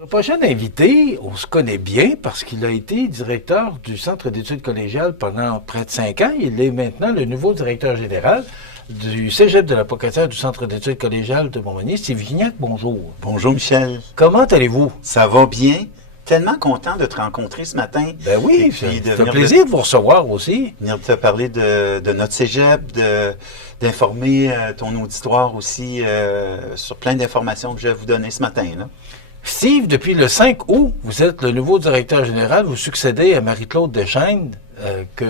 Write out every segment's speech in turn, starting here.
Le prochain invité, on se connaît bien parce qu'il a été directeur du Centre d'études collégiales pendant près de 5 ans. Il est maintenant le nouveau directeur général du Cégep de la Pocatière du Centre d'études collégiales de Montmagny. Steve Gignac, bonjour. Bonjour Michel, Comment allez-vous? ça va bien? Tellement content de te rencontrer ce matin. Ben oui, Et ça puis de fait venir plaisir de vous recevoir aussi. venir te parler de notre cégep, d'informer ton auditoire aussi sur plein d'informations que je vais vous donner ce matin, là. Steve, depuis le 5 août, vous êtes le nouveau directeur général. Vous succédez à Marie-Claude Deschênes, que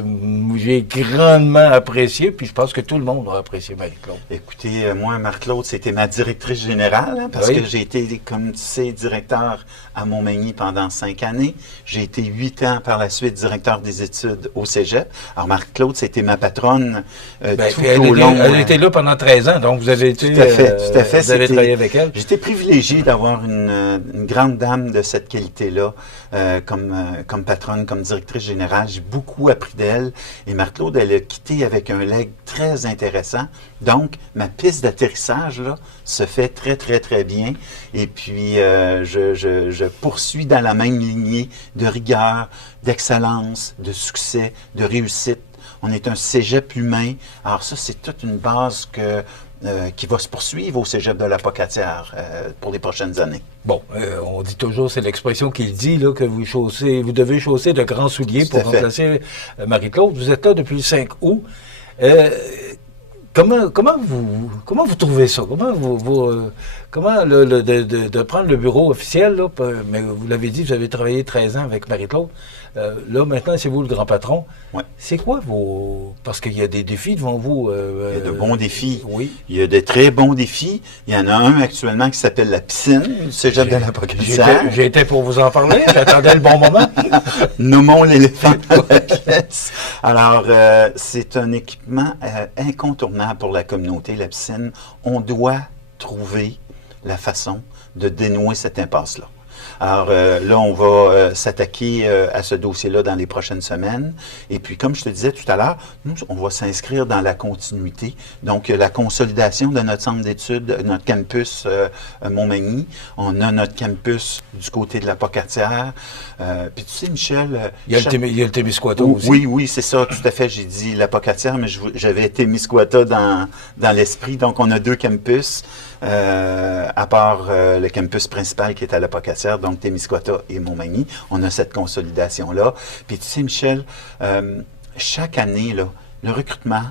j'ai grandement apprécié, puis je pense que tout le monde a apprécié Marie-Claude. Écoutez, moi, Marc-Claude, c'était ma directrice générale, hein, parce Oui. que j'ai été, comme tu sais, directeur à Montmagny pendant 5 années. J'ai été 8 ans par la suite directeur des études au Cégep. Alors, Marc-Claude, c'était ma patronne Ben, tout puis elle, au long. elle était là pendant 13 ans, donc vous avez été, Tout à fait, tout à fait. vous avez travaillé avec elle. J'étais privilégié d'avoir une grande dame de cette qualité-là comme patronne, comme directrice générale. J'ai beaucoup appris d'elle. Et Marc-Claude, elle a quitté avec un legs très intéressant. Donc, ma piste d'atterrissage là se fait très, très, très bien. Et puis, je poursuis dans la même lignée de rigueur, d'excellence, de succès, de réussite. On est un cégep humain. Alors ça, c'est toute une base qui va se poursuivre au cégep de la Pocatière pour les prochaines années. Bon, on dit toujours, c'est l'expression qu'il dit, là, que vous devez chausser de grands souliers Tout à pour fait. remplacer Marie-Claude. Vous êtes là depuis le 5 août. Euh, comment vous trouvez ça? Comment de prendre le bureau officiel, là, mais vous l'avez dit, vous avez travaillé 13 ans avec Marie-Claude. Là, maintenant, c'est vous le grand patron. Ouais. C'est quoi parce qu'il y a des défis devant vous. Il y a de bons défis. Oui. Il y a de très bons défis. Il y en a un actuellement qui s'appelle la piscine du cégep de la Pocatière. J'étais pour vous en parler. J'attendais le bon moment. Nommons l'éléphant dans la pièce. Alors, c'est un équipement incontournable pour la communauté, la piscine. On doit trouver la façon de dénouer cette impasse-là. Alors là, on va s'attaquer à ce dossier-là dans les prochaines semaines. Et puis, comme je te disais tout à l'heure, nous, on va s'inscrire dans la continuité. Donc, la consolidation de notre centre d'études, notre campus Montmagny. On a notre campus du côté de la Pocatière. Puis, tu sais, Michel... Il y a le Témiscouata aussi. Oui, oui, c'est ça, tout à fait. J'ai dit la Pocatière, mais j'avais Témiscouata dans l'esprit. Donc, on a 2 campus. À part le campus principal qui est à la Pocatière, donc Témiscouata et Montmagny, on a cette consolidation-là. Puis tu sais, Michel, chaque année, là, le recrutement,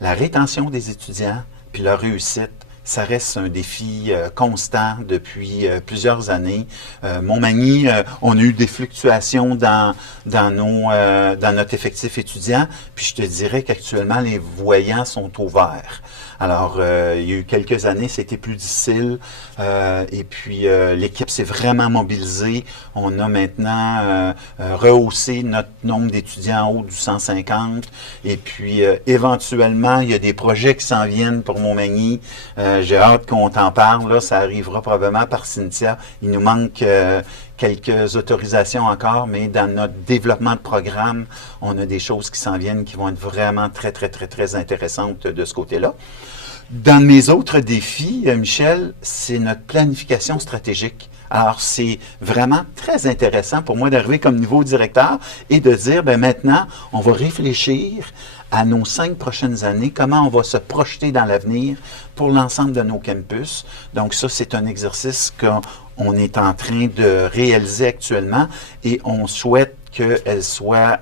la rétention des étudiants, puis leur réussite, ça reste un défi constant depuis plusieurs années. Montmagny, on a eu des fluctuations dans notre effectif étudiant, puis je te dirais qu'actuellement, les voyants sont au vert. Alors, il y a eu quelques années, c'était plus difficile, et puis l'équipe s'est vraiment mobilisée. On a maintenant rehaussé notre nombre d'étudiants en haut du 150, et puis éventuellement, il y a des projets qui s'en viennent pour Montmagny. J'ai hâte qu'on t'en parle, là, ça arrivera probablement par Cynthia. Il nous manque quelques autorisations encore, mais dans notre développement de programme, on a des choses qui s'en viennent qui vont être vraiment très, très, très, très intéressantes de ce côté-là. Dans mes autres défis, Michel, c'est notre planification stratégique. Alors, c'est vraiment très intéressant pour moi d'arriver comme nouveau directeur et de dire, ben maintenant, on va réfléchir à nos 5 prochaines années, comment on va se projeter dans l'avenir pour l'ensemble de nos campus. Donc ça, c'est un exercice qu'on est en train de réaliser actuellement et on souhaite qu'elle soit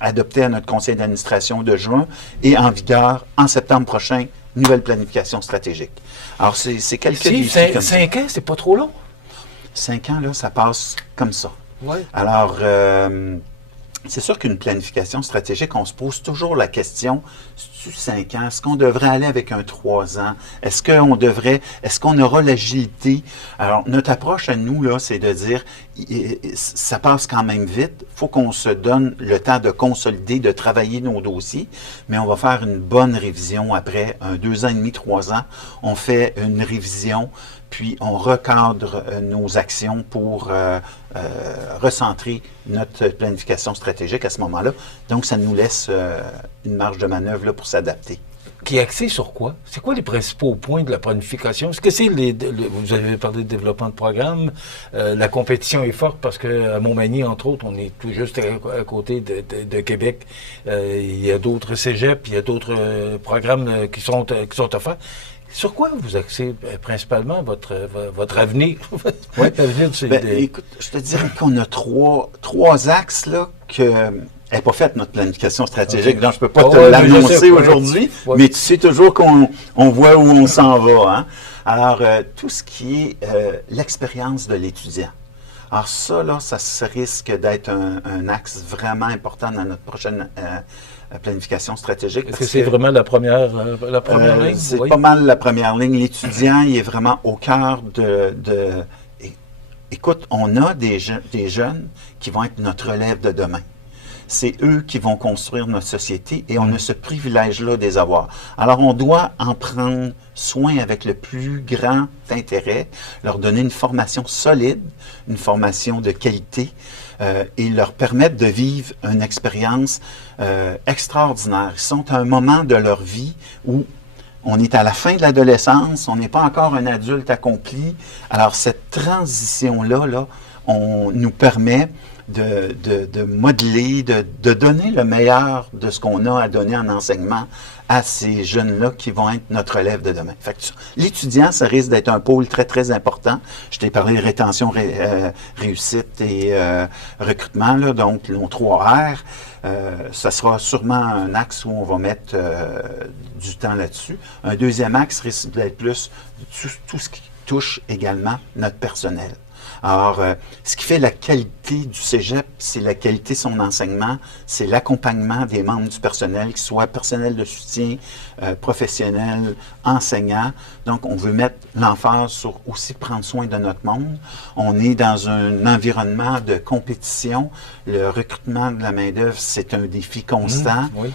adoptée à notre conseil d'administration de juin et en vigueur en septembre prochain, nouvelle planification stratégique. Alors, c'est quelques défis comme ça. 5 ans, c'est pas trop long. 5 ans, là, ça passe comme ça. Ouais. Alors, c'est sûr qu'une planification stratégique, on se pose toujours la question, c'est-tu 5 ans? Est-ce qu'on devrait aller avec un 3 ans? Est-ce qu'on aura l'agilité? Alors, notre approche à nous, là, c'est de dire, ça passe quand même vite. Il faut qu'on se donne le temps de consolider, de travailler nos dossiers, mais on va faire une bonne révision après 2 ans et demi, 3 ans. On fait une révision, puis on recadre nos actions pour recentrer notre planification stratégique à ce moment-là. Donc, ça nous laisse une marge de manœuvre là, pour s'adapter. qui est axé sur quoi? C'est quoi les principaux points de la planification? Est-ce que c'est vous avez parlé de développement de programme, la compétition est forte parce qu'à Montmagny, entre autres, on est tout juste à côté de Québec. Il y a d'autres cégeps, il y a d'autres programmes qui sont offerts. Sur quoi vous axez principalement votre avenir? Oui. L'avenir Écoute, je te dirais qu'on a trois axes là que n'est pas faite notre planification stratégique, donc je ne peux pas te l'annoncer aujourd'hui, mais tu sais toujours qu'on voit où on s'en va. Hein? Alors, tout ce qui est l'expérience de l'étudiant. Alors ça, là, ça risque d'être un axe vraiment important dans notre prochaine planification stratégique. Est-ce que c'est vraiment la première ligne? C'est pas mal la première ligne. L'étudiant, il est vraiment au cœur Écoute, on a des jeunes qui vont être notre relève de demain. C'est eux qui vont construire notre société et on a ce privilège-là de les avoir. Alors, on doit en prendre soin avec le plus grand intérêt, leur donner une formation solide, une formation de qualité et leur permettre de vivre une expérience extraordinaire. Ils sont à un moment de leur vie où on est à la fin de l'adolescence, on n'est pas encore un adulte accompli. Alors, cette transition-là, on nous permet de modeler, de donner le meilleur de ce qu'on a à donner en enseignement à ces jeunes-là qui vont être notre relève de demain. Fait que l'étudiant, ça risque d'être un pôle très, très important. Je t'ai parlé de rétention, réussite et recrutement, là, donc nos 3 R. Ça sera sûrement un axe où on va mettre du temps là-dessus. Un deuxième axe risque d'être plus tout ce qui touche également notre personnel. Alors, ce qui fait la qualité du cégep, c'est la qualité de son enseignement, c'est l'accompagnement des membres du personnel, qu'ils soient personnel de soutien, professionnel, enseignant. Donc, on veut mettre l'emphase sur aussi prendre soin de notre monde. On est dans un environnement de compétition. Le recrutement de la main-d'œuvre, c'est un défi constant. Oui.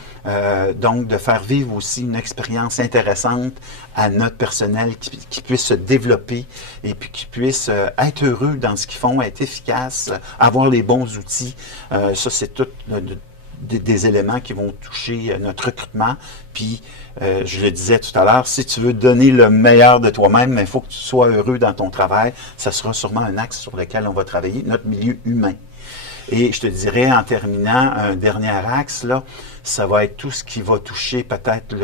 Donc, de faire vivre aussi une expérience intéressante à notre personnel qui puisse se développer et puis qui puisse être heureux dans ce qu'ils font, être efficace, avoir les bons outils. Ça, c'est tout des éléments qui vont toucher notre recrutement. Puis, je le disais tout à l'heure, si tu veux donner le meilleur de toi-même, il faut que tu sois heureux dans ton travail. Ça sera sûrement un axe sur lequel on va travailler, notre milieu humain. Et je te dirais, en terminant, un dernier axe, là, ça va être tout ce qui va toucher peut-être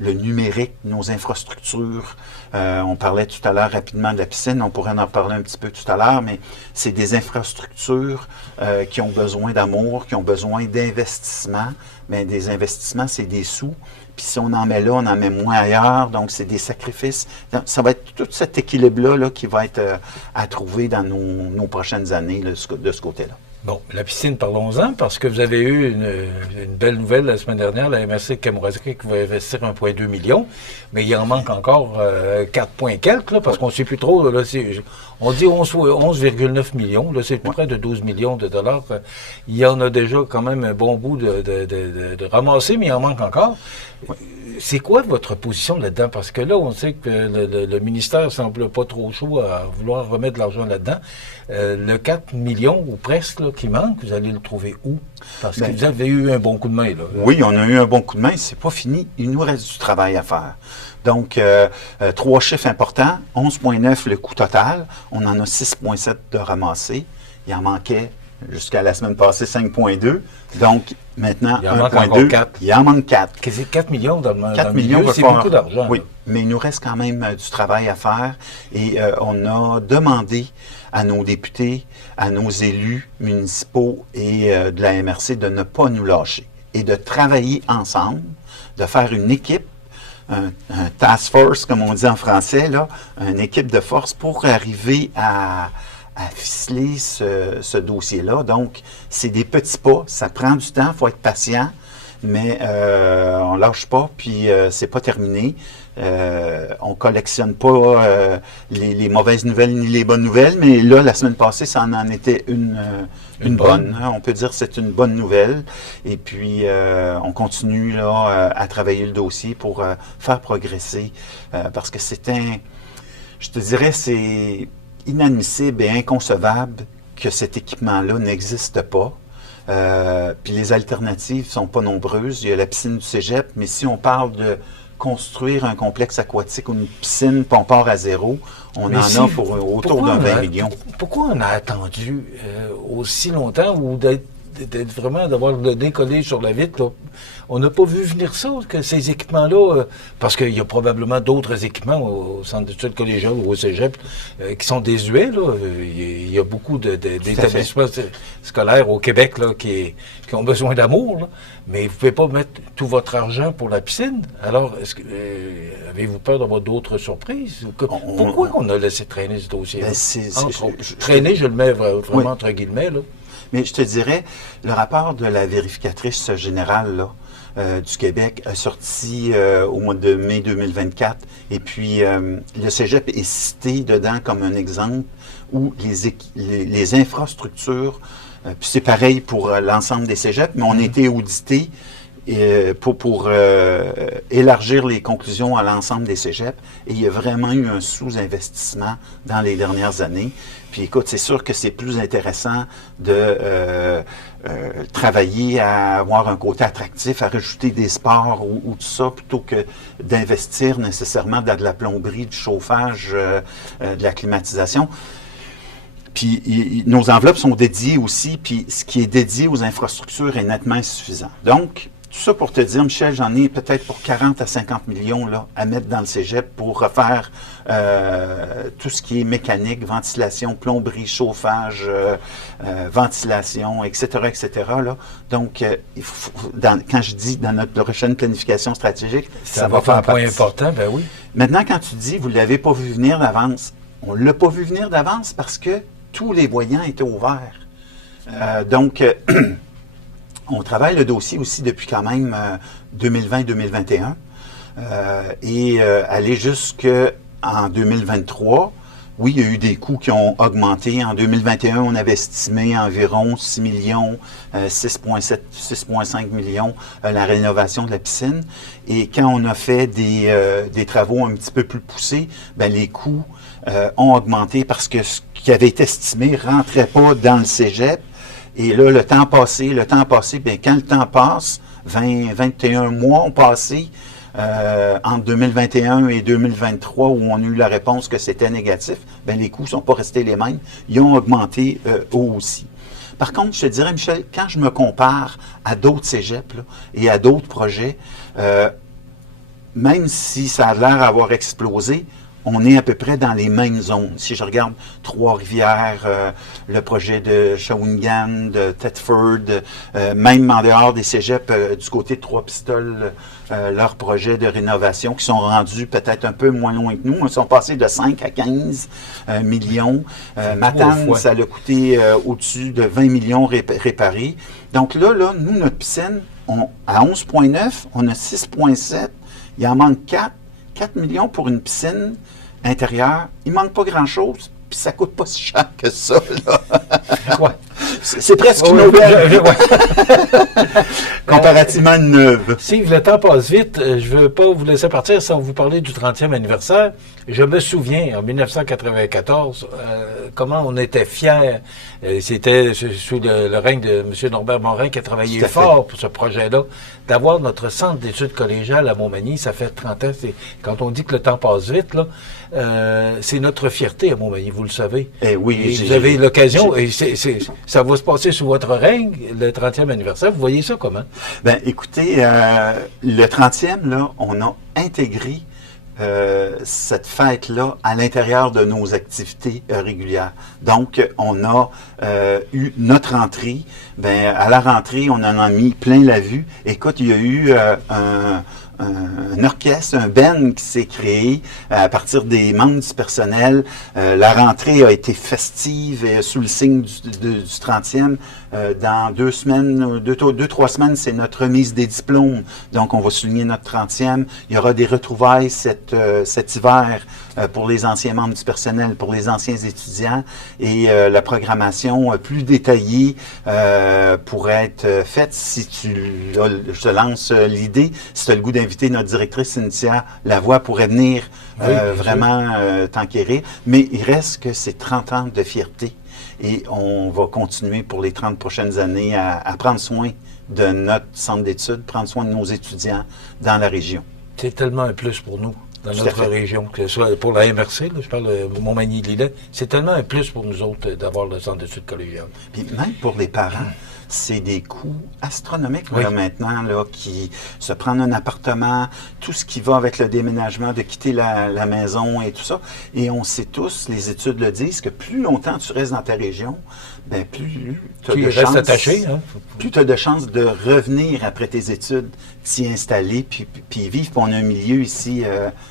le numérique, nos infrastructures. On parlait tout à l'heure rapidement de la piscine, on pourrait en parler un petit peu tout à l'heure, mais c'est des infrastructures qui ont besoin d'amour, qui ont besoin d'investissement. Mais des investissements, c'est des sous. Puis si on en met là, on en met moins ailleurs, donc c'est des sacrifices. Donc, ça va être tout cet équilibre-là là, qui va être à trouver dans nos prochaines années là, de ce côté-là. Bon, la piscine, parlons-en, parce que vous avez eu une belle nouvelle la semaine dernière, la MRC de Kamouraska qui va investir 1,2 million, mais il en manque encore 4 points quelques, là, parce qu'on ne sait plus trop. Là, on dit 11,9 millions, là, c'est plus près de 12 millions de dollars. Il y en a déjà quand même un bon bout de ramasser, mais il en manque encore. Oui. C'est quoi votre position là-dedans? Parce que là, on sait que le ministère ne semble pas trop chaud à vouloir remettre de l'argent là-dedans. Le 4 millions ou presque là, qui manque, vous allez le trouver où? Parce que vous avez eu un bon coup de main. Là. Oui, on a eu un bon coup de main. C'est pas fini. Il nous reste du travail à faire. Donc, 3 chiffres importants. 11,9 le coût total. On en a 6,7 de ramassés. Il en manquait jusqu'à la semaine passée 5,2. Donc, maintenant, 1,2. Il en manque 4. C'est 4 millions dans le 4 millions, c'est beaucoup d'argent. Oui, mais il nous reste quand même du travail à faire. Et on a demandé à nos députés, à nos élus municipaux et de la MRC de ne pas nous lâcher et de travailler ensemble, de faire une équipe, un task force, comme on dit en français, là, une équipe de force pour arriver à ficeler ce dossier-là. Donc, c'est des petits pas, ça prend du temps, il faut être patient, mais on ne lâche pas, puis c'est pas terminé. On collectionne pas les mauvaises nouvelles ni les bonnes nouvelles, mais là, la semaine passée, ça en était une bonne. Hein? On peut dire que c'est une bonne nouvelle. Et puis, on continue là, à travailler le dossier pour faire progresser, parce que je te dirais, c'est inadmissible et inconcevable que cet équipement-là n'existe pas. Puis les alternatives ne sont pas nombreuses. Il y a la piscine du cégep, mais si on parle de construire un complexe aquatique ou une piscine pompard à zéro, on en a pour autour d'un 20 millions. Pourquoi on a attendu aussi longtemps ou d'être vraiment d'avoir le décollé sur la vitre, là? On n'a pas vu venir ça, que ces équipements-là, parce qu'il y a probablement d'autres équipements au centre d'études collégiales ou au cégep qui sont désuets. Là. Il y a beaucoup d'établissements scolaires au Québec là, qui ont besoin d'amour, là. Mais vous ne pouvez pas mettre tout votre argent pour la piscine. Alors, avez-vous peur d'avoir d'autres surprises? Pourquoi on a laissé traîner ce dossier-là? Traîner, je le mets vraiment entre guillemets, là. Mais je te dirais, le rapport de la vérificatrice générale là, du Québec a sorti au mois de mai 2024. Et puis, le cégep est cité dedans comme un exemple où les infrastructures, puis c'est pareil pour l'ensemble des cégeps, mais on a été audités pour élargir les conclusions à l'ensemble des cégeps. Et il y a vraiment eu un sous-investissement dans les dernières années. Puis écoute, c'est sûr que c'est plus intéressant de travailler à avoir un côté attractif, à rajouter des sports ou tout ça, plutôt que d'investir nécessairement dans de la plomberie, du chauffage, de la climatisation. Puis nos enveloppes sont dédiées aussi, puis ce qui est dédié aux infrastructures est nettement insuffisant. Donc, tout ça pour te dire, Michel, j'en ai peut-être pour 40 à 50 millions là, à mettre dans le cégep pour refaire tout ce qui est mécanique, ventilation, plomberie, chauffage, ventilation, etc., etc. Là. Donc, quand je dis dans notre prochaine planification stratégique, ça va faire un point partie. important, ben oui. Maintenant, quand tu dis, vous ne l'avez pas vu venir d'avance, on ne l'a pas vu venir d'avance parce que tous les voyants étaient ouverts. Donc, on travaille le dossier aussi depuis quand même 2020-2021 et aller jusqu'en 2023. Oui, il y a eu des coûts qui ont augmenté. En 2021, on avait estimé environ 6 millions, 6,5 millions la rénovation de la piscine. Et quand on a fait des travaux un petit peu plus poussés, ben, les coûts ont augmenté parce que ce qui avait été estimé ne rentrait pas dans le cégep. Et là, le temps passé, bien, quand le temps passe, 21 mois ont passé entre 2021 et 2023 où on a eu la réponse que c'était négatif, bien, les coûts ne sont pas restés les mêmes. Ils ont augmenté eux aussi. Par contre, je te dirais, Michel, quand je me compare à d'autres cégeps là, et à d'autres projets, même si ça a l'air d'avoir explosé, on est à peu près dans les mêmes zones. Si je regarde Trois-Rivières, le projet de Shawinigan, de Thetford, même en dehors des cégeps du côté de Trois-Pistoles, leurs projets de rénovation qui sont rendus peut-être un peu moins loin que nous. Ils sont passés de 5 à 15 millions. Matane, ça a coûté au-dessus de 20 millions réparés. Donc là, nous, notre piscine, à 11,9, on a 6,7. Il en manque 4. 4 millions pour une piscine intérieure, il ne manque pas grand-chose, puis ça ne coûte pas si cher que ça. Ouais. C'est presque une aubaine. Comparativement à une neuve. Steve, le temps passe vite. Je ne veux pas vous laisser partir sans vous parler du 30e anniversaire. Je me souviens, en 1994, comment on était fiers. C'était sous le règne de M. Norbert Morin qui a travaillé fort pour ce projet-là, d'avoir notre centre d'études collégiales à Montmagny. Ça fait 30 ans. Quand on dit que le temps passe vite, là, c'est notre fierté à Montmagny, vous le savez. Oui, et vous avez l'occasion, et ça va se passer sous votre règne, le 30e anniversaire. Vous voyez ça comment? Bien, écoutez, le 30e, là, on a intégré cette fête-là à l'intérieur de nos activités régulières. Donc, on a eu notre rentrée. Bien, à la rentrée, on en a mis plein la vue. Écoute, il y a eu un orchestre, un band qui s'est créé à partir des membres du personnel. La rentrée a été festive et sous le signe du 30e. Dans 2 semaines, 2-3 semaines, c'est notre remise des diplômes. Donc, on va souligner notre 30e. Il y aura des retrouvailles cet hiver pour les anciens membres du personnel, pour les anciens étudiants. Et la programmation plus détaillée pourrait être faite si je te lance l'idée, si tu as le goût d'inviter notre directrice Cynthia Lavoie pourrait venir vraiment t'enquérir. Mais il reste que c'est 30 ans de fierté. Et on va continuer pour les 30 prochaines années à prendre soin de notre centre d'études, prendre soin de nos étudiants dans la région. C'est tellement un plus pour nous, dans Tout à notre fait. région, que ce soit pour la MRC, là, je parle de Montmagny-Lillet, c'est tellement un plus pour nous autres d'avoir le centre d'études collégiales. Puis même pour les parents, c'est des coûts astronomiques Oui. là, maintenant, là, qui se prendre un appartement, tout ce qui va avec le déménagement, de quitter la maison et tout ça. Et on sait tous, les études le disent, que plus longtemps tu restes dans ta région, ben plus tu as Tu de restes chances, attaché, hein? plus tu as de chances de revenir après tes études, t'y installer, puis vivre. Puis on a un milieu ici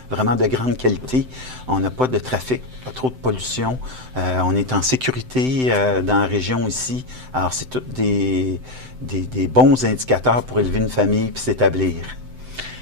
vraiment de grande qualité. On n'a pas de trafic, pas trop de pollution. On est en sécurité dans la région ici. Alors, c'est tous des bons indicateurs pour élever une famille puis s'établir.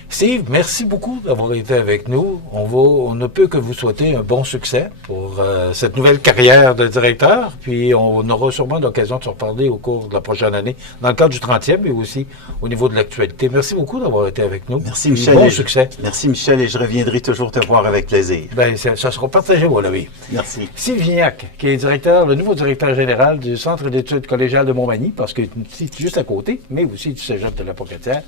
Steve, merci beaucoup d'avoir été avec nous. On ne peut que vous souhaiter un bon succès pour cette nouvelle carrière de directeur. Puis on aura sûrement l'occasion de se reparler au cours de la prochaine année, dans le cadre du 30e, mais aussi au niveau de l'actualité. Merci beaucoup d'avoir été avec nous. Merci, Puis Michel. bon succès. Merci, Michel, et je reviendrai toujours te voir avec plaisir. Ben, ça sera partagé, mon ami. Merci. Steve Gignac, qui est le nouveau directeur général du Centre d'études collégiales de Montmagny, parce que c'est juste à côté, mais aussi du Cégep de la Pocatière.